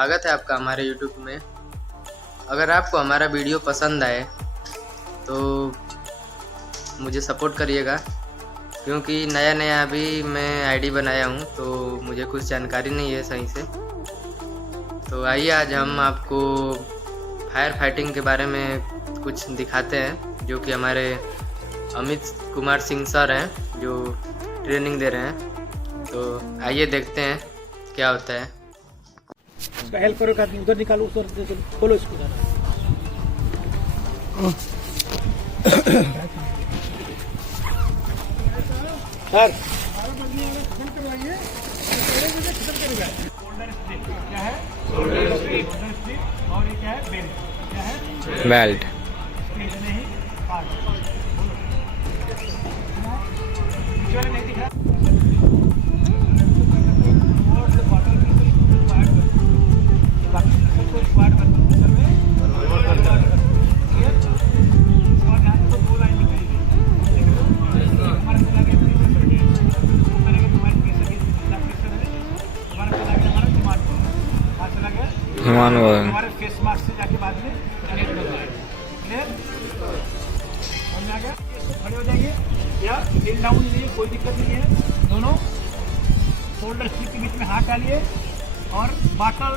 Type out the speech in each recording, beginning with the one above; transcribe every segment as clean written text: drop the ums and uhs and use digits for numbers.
स्वागत है आपका हमारे YouTube में। अगर आपको हमारा वीडियो पसंद आए तो मुझे सपोर्ट करिएगा, क्योंकि नया अभी मैं आईडी बनाया हूँ तो मुझे कुछ जानकारी नहीं है सही से। तो आइए आज हम आपको फायर फाइटिंग के बारे में कुछ दिखाते हैं, जो कि हमारे अमित कुमार सिंह सर हैं जो ट्रेनिंग दे रहे हैं। तो आइए देखते हैं क्या होता है। इसका हेल्प करो, आदमी उधर निकालो, उधर खोलो इसको। सर क्या है? और ये क्या है? बेल्ट। क्या है? बेल्ट। नहीं दिख रहा। हमारे फेस मास्क से जाके बाद में क्लियर समझ आ गया। खड़े हो जाइए या हिल डाउन लीजिए, कोई दिक्कत नहीं है। दोनों शोल्डर स्ट्रिप के बीच में हाथ डालिए और बाटल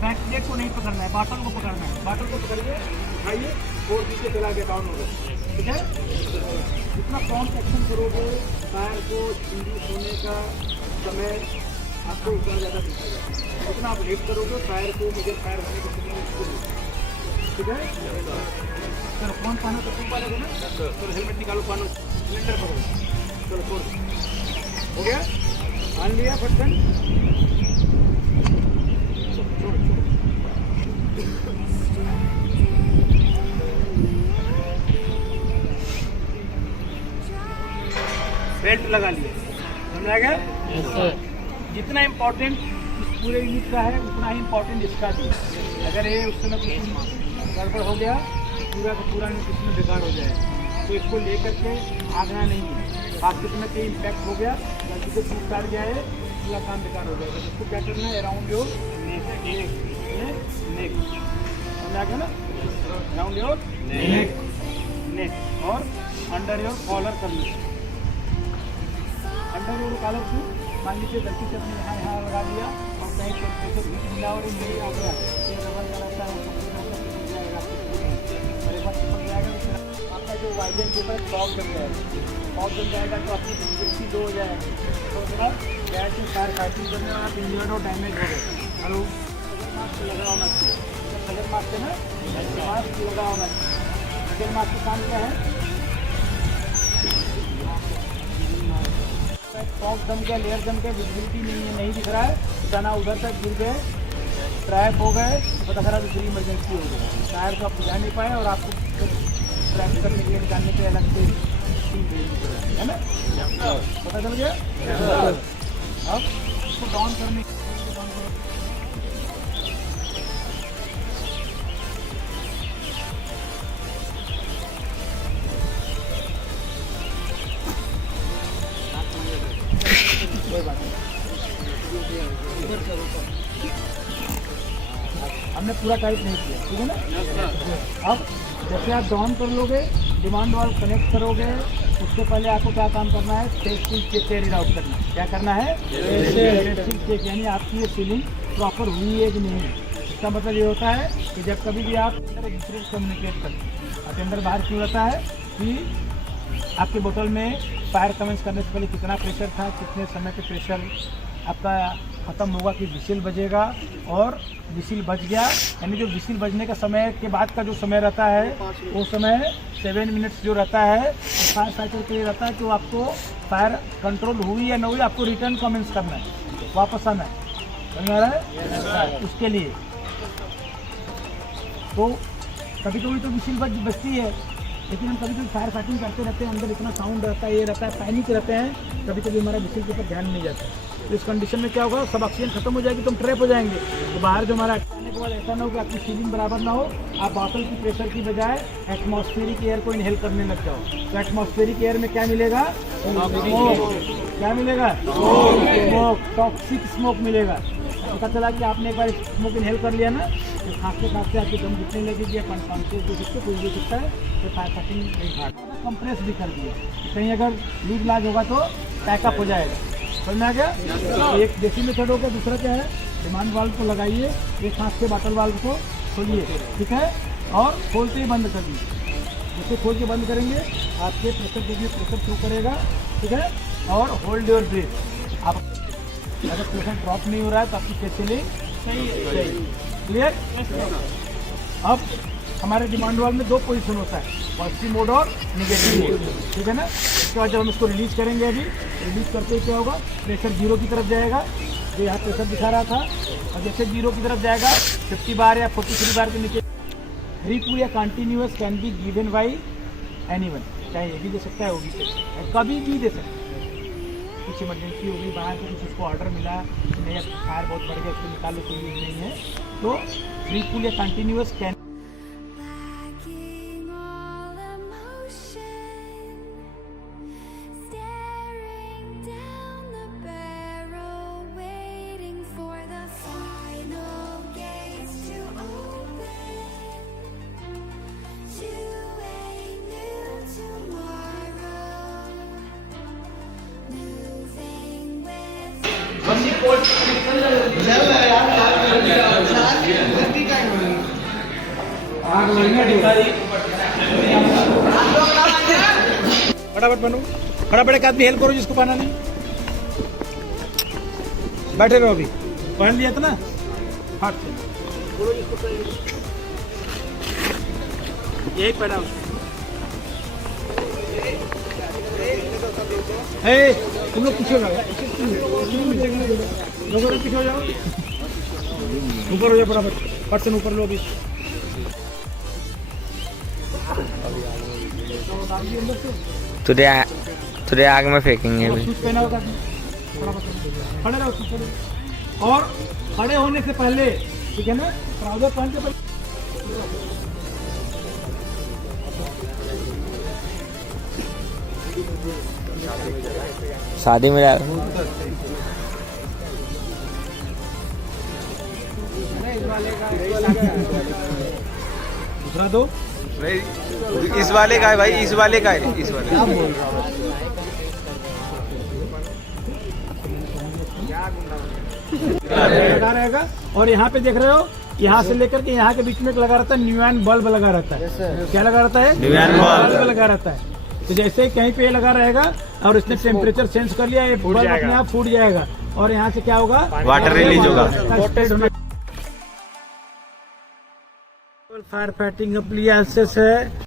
बैक प्लेट को नहीं पकड़ना है, बाटल को पकड़ना है। बाटल को पकड़िए, उठाइए और नीचे चला गया, डाउन हो गया। ठीक है, जितना प्रॉम्प्ट एक्शन करोगे पैर को इंड्यूस होने का समय आपको उतना ज़्यादा दिखेगा। जितना आप लेट करोगे पैर को मुझे पैर होने का समय। ठीक है सर, फोन पानो तो तुम पालोगे ना। चलो हेलमेट निकालो, पानो, सिलेंडर पकड़ो। चलो छोड़, हो गया, मान लिया बटन। बेल्ट लगा लिए, समझ आ गया। जितना इम्पोर्टेंट इस पूरे यूनिट का है उतना ही इम्पोर्टेंट इसका भी। अगर ये उस समय कुछ गड़बड़ हो गया पूरा का पूरा इसमें बेकार हो जाए। तो इसको लेकर के आगना नहीं है। आपके समय पे इम्पैक्ट हो गया, गलती से टूट काट गया है, पूरा काम बेकार हो जाएगा। इसको क्या करना है, अराउंड योर नेक, समझ आ गया ना। अराउंड योर नेक और अंडर योर कॉलर कर लीजिए। अंडर योर कॉलर को मान लीजिए गलती से अपने यहाँ लगा दिया और कहीं पर घीट मिला और नहीं आ गया, ये रबर का रहता है, आपका जो वाइजन के ऊपर फॉग जम जाएगा। फॉग जम जाएगा तो आपकी विजिबिलिटी लो हो जाएगी। तो थोड़ा गैस में फायर फाइटिंग करने में आप इंजर्ड और डैमेज हो गए। हेलो, मास्क लगा होना चाहिए। कलर मास्क है ना, मास्क लगा होना चाहिए। कलर मास्क का काम क्या है? फॉग जम गया, लेयर जम गया, विजिबिलिटी नहीं दिख रहा है, तना उधर तक गिर गए, ट्रैप हो गए, पता करा तो पूरी इमरजेंसी हो गई। टायर को आप बुझा नहीं पाए और आपको ट्रैप करने के लिए निकालने के अलग से है ना, पता चल गया। अब इसको डाउन करने हमने पूरा टाइट नहीं किया, ठीक है ना। अब जैसे आप डाउन कर लोगे, डिमांड वाल्व कनेक्ट करोगे, उससे पहले आपको क्या काम करना है, टेस्टिंग चेक कैरी आउट करना। क्या करना है? टेस्टिंग चेक, यानी आपकी ये सीलिंग प्रॉपर हुई है कि नहीं है। इसका मतलब ये होता है कि जब कभी भी आप एक दूसरे से कम्युनिकेट करते हैं, अंदर बाहर क्यों रहता है कि आपके बोतल में फायर कमेंस करने से पहले कितना प्रेशर था, कितने समय पे प्रेशर आपका ख़त्म होगा कि विसिल बजेगा, और विसिल बज गया यानी जो विसिल बजने का समय के बाद का जो समय रहता है वो समय 7 मिनट्स जो रहता है फायर साइकिल के लिए रहता है कि वो आपको फायर कंट्रोल हुई या न हुई, आपको रिटर्न कमेंट्स करना है, वापस आना है, समझ आ रहा है। उसके लिए तो कभी कभी तो विसिल बजती है, लेकिन हम कभी कभी फायर फाइटिंग करते रहते हैं, अंदर इतना साउंड रहता है, ये रहता है, पैनिक रहते हैं, कभी कभी हमारा विसिल के ऊपर ध्यान नहीं जाता है। तो इस कंडीशन में क्या होगा, सब ऑक्सीजन खत्म हो जाएगी तो हम ट्रैप हो जाएंगे। तो बाहर जो हमारा आने के बाद ऐसा ना हो कि आपकी सीलिंग बराबर ना हो, आप बॉटल की प्रेशर की बजाय एटमॉस्फेरिक एयर को इनहेल करने लग जाओ। तो एटमॉस्फेरिक एयर में क्या मिलेगा? स्मोक। क्या मिलेगा? स्मोक, टॉक्सिक स्मोक मिलेगा। पता चला कि आपने एक बार स्मोक इनहेल कर लिया ना, तो खांसते खांसते आपकी दम घुटने लगेगी, कॉन्शियस दे सकते, कुछ भी सकता है, तो फायर फाइटिंग नहीं भाग कंप्रेस भी कर दिया, कहीं अगर लीक लाज होगा तो पैकअप हो जाएगा। समझ में आ गया? तो एक देसी मेथड हो गया। दूसरा क्या है, डिमांड वाल्व को लगाइए, एक हाथ से बॉटल वाल्व को खोलिए, ठीक है, और खोलते ही बंद कर दीजिए। जैसे खोल के बंद करेंगे आपके प्रेशर देखिए प्रेशर शो करेगा, ठीक है, और होल्ड योर ब्रीथ। आप अगर प्रेशर ड्रॉप नहीं हो रहा है तो आपकी फैसिलिटी सही है। क्लियर? अब हमारे डिमांड वाल्व में 2 पोजीशन होता है, पॉजिटिव मोड और नेगेटिव मोड, ठीक है ना। इसके बाद जब हम इसको रिलीज करेंगे, अभी रिलीज करते ही क्या होगा, प्रेशर 0 की तरफ जाएगा, जो यहाँ प्रेशर दिखा रहा था, और जैसे 0 की तरफ जाएगा 50 बार या 43 बार के नीचे रिपू या continuous can be given by anyone, चाहे ये भी दे सकता है, वो भी दे सकता है, कभी भी दे सकता है। कुछ इमरजेंसी होगी बाहर से, कुछ उसको ऑर्डर मिला नहीं, फायर बहुत बढ़ गया, उसको निकालो, कोई यूज नहीं है, तो रिपू या कंटिन्यूअस कैन फटाफट बनो, फटाफट एक आदमी हेल्प करो जिसको पाना नहीं। बैठे रहो, अभी पहन लिया था ना, हाथ से यही पहना उसको। तुम लोग पीछे हो जाओ, पीछे हो जाओ, ऊपर हो जाओ, फटाफट फट से ऊपर लो अभी। तुझे आग में फेंकेंगे अभी। खड़े रहो, और खड़े होने से पहले, ठीक है ना, ट्राउजर पहन के पहले शादी में जा दूसरा दो, इस वाले का है भाई, इस वाले का है, इस वाले लगा रहेगा। और यहाँ पे देख रहे हो, यहाँ से लेकर के यहाँ के बीच में लगा रहता है न्यूयॉन बल्ब लगा रहता है। क्या लगा रहता है? न्यूयॉन बल्ब लगा रहता है। तो जैसे ही कहीं पे ये लगा रहेगा और इसने टेम्परेचर सेंस कर लिया, ये बल्ब अपने आप फूट जाएगा, और यहाँ से क्या होगा, वाटर रिलीज होगा। फायर फाइटिंग अप्लायंसेस है।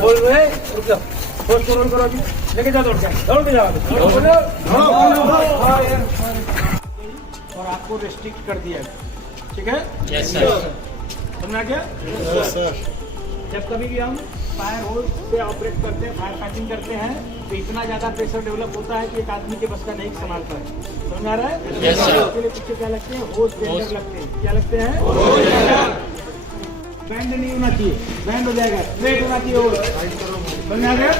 बोल रहे रुक जाओ, रोल करो अभी, लेके जाओ, दौड़ के जाओ, और आपको रेस्ट्रिक्ट कर दिया, ठीक है? Yes sir. समझा क्या? Yes sir. जब कभी भी हम फायर होल से ऑपरेट करते हैं, फायर फाइटिंग करते हैं, तो इतना ज्यादा प्रेशर डेवलप होता है कि एक आदमी के बस का नहीं संभालता है। समझ आ रहा है? Yes sir. उसके लिए पीछे क्या लगते हैं? होज बेंडर लगते हैं। क्या लगते हैं? बैंड नहीं होना चाहिए, बैंड हो जाएगा, स्ट्रेट होना चाहिए। होज समझ आ गया?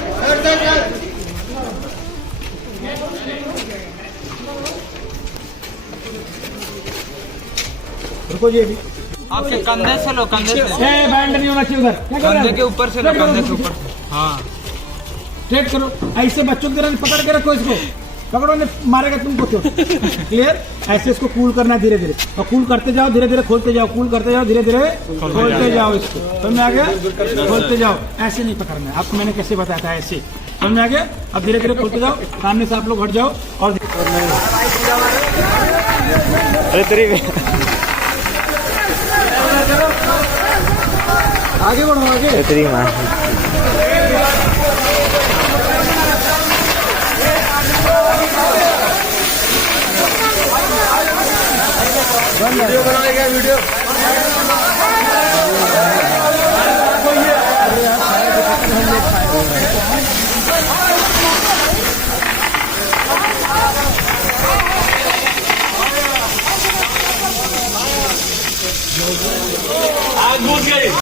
रुको जी, अभी आपके कंधे से लो, कंधे से। बैंड नहीं होना चाहिए उधर, कंधे के ऊपर से लो, कंधे के ऊपर। हाँ, स्ट्रेट करो, ऐसे बच्चों की तरह पकड़ के रखो इसको, पकड़ो ने मारेगा तुमको तो। क्लियर? ऐसे इसको कूल करना धीरे धीरे, और कूल करते जाओ, धीरे धीरे खोलते जाओ, कूल करते जाओ, धीरे धीरे खोलते जाओ इसको। समझ में आ गया? खोलते जाओ, ऐसे नहीं पकड़ना है आपको, मैंने कैसे बताया था, ऐसे। समझ में आ गया? अब धीरे धीरे खोलते जाओ, सामने से आप लोग हट जाओ, और आगे बढ़ो, आगे। तेरी माँ वीडियो बनाएगा, वीडियो आग बुझ गई।